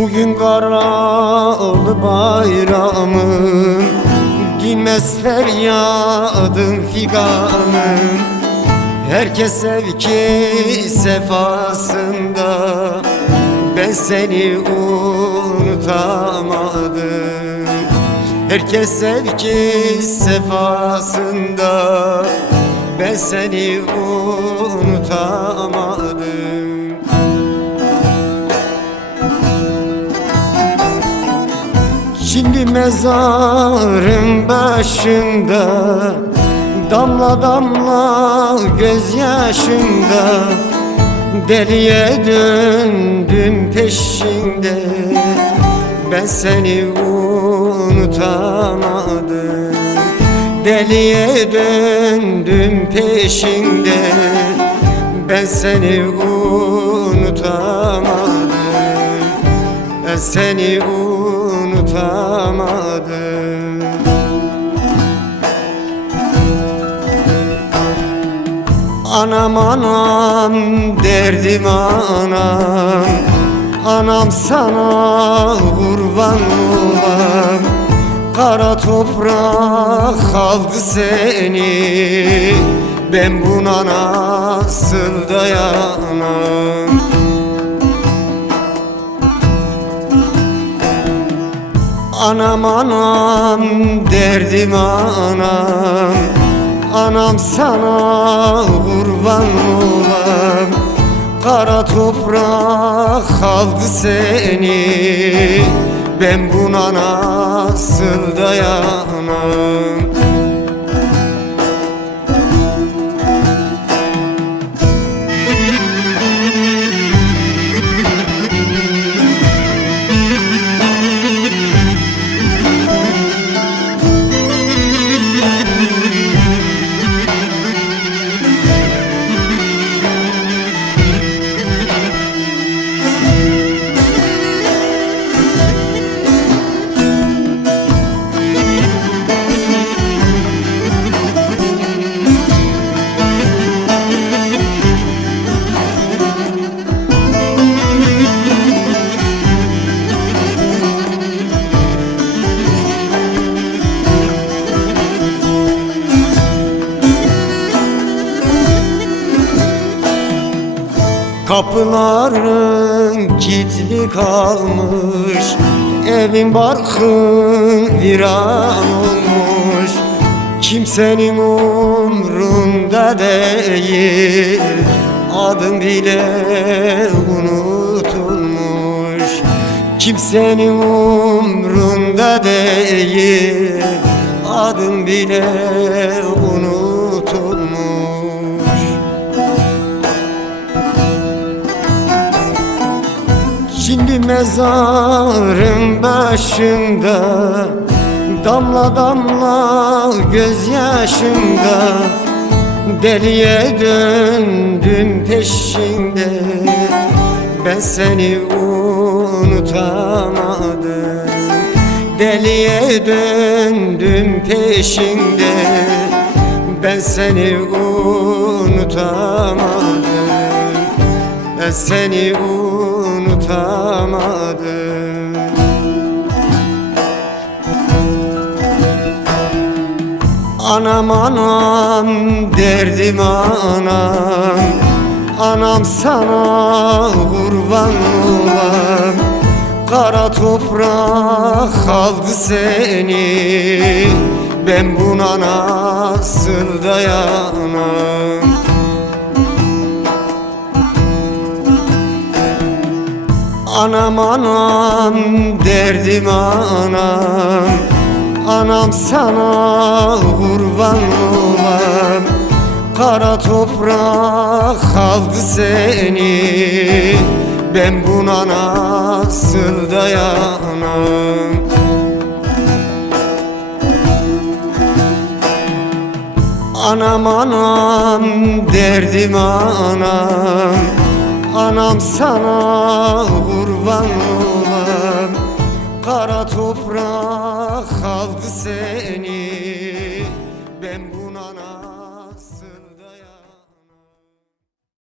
Bugün karalı bayramın, dinmez feryadım figanım. Herkes sevki sefasında, ben seni unutamadım. Herkes sevki sefasında, ben seni unutamadım. Şimdi mezarın başında, damla damla gözyaşımda, deliye döndüm peşinde, ben seni unutamadım. Deliye döndüm peşinde, ben seni unutamadım. Ben seni unutamadım. Anam anam derdim anam, anam sana kurban olam. Kara toprak aldı seni, ben buna nasıl dayanam? Anam anam derdim anam, anam sana kurban olam. Kara toprak aldı seni, ben buna nasıl dayanam? Kapıların kilitli kalmış, evin barkın viran olmuş. Kimsenin umrunda değil, adım bile unutulmuş. Kimsenin umrunda değil, adım bile unutulmuş. Şimdi mezarın başında, damla damla gözyaşımda, deliye döndüm peşinde, ben seni unutamadım. Deliye döndüm peşinde, ben seni unutamadım. Ben seni unutamadım. Anam anam derdim anam, anam sana kurban olam. Kara toprak aldı seni, ben buna nasıl dayanam? Anam anam derdim anam, anam sana kurban olam. Kara toprak aldı seni, ben buna nasıl dayanam? Anam anam derdim anam, anam sana kurban olam. Kara toprak aldı seni,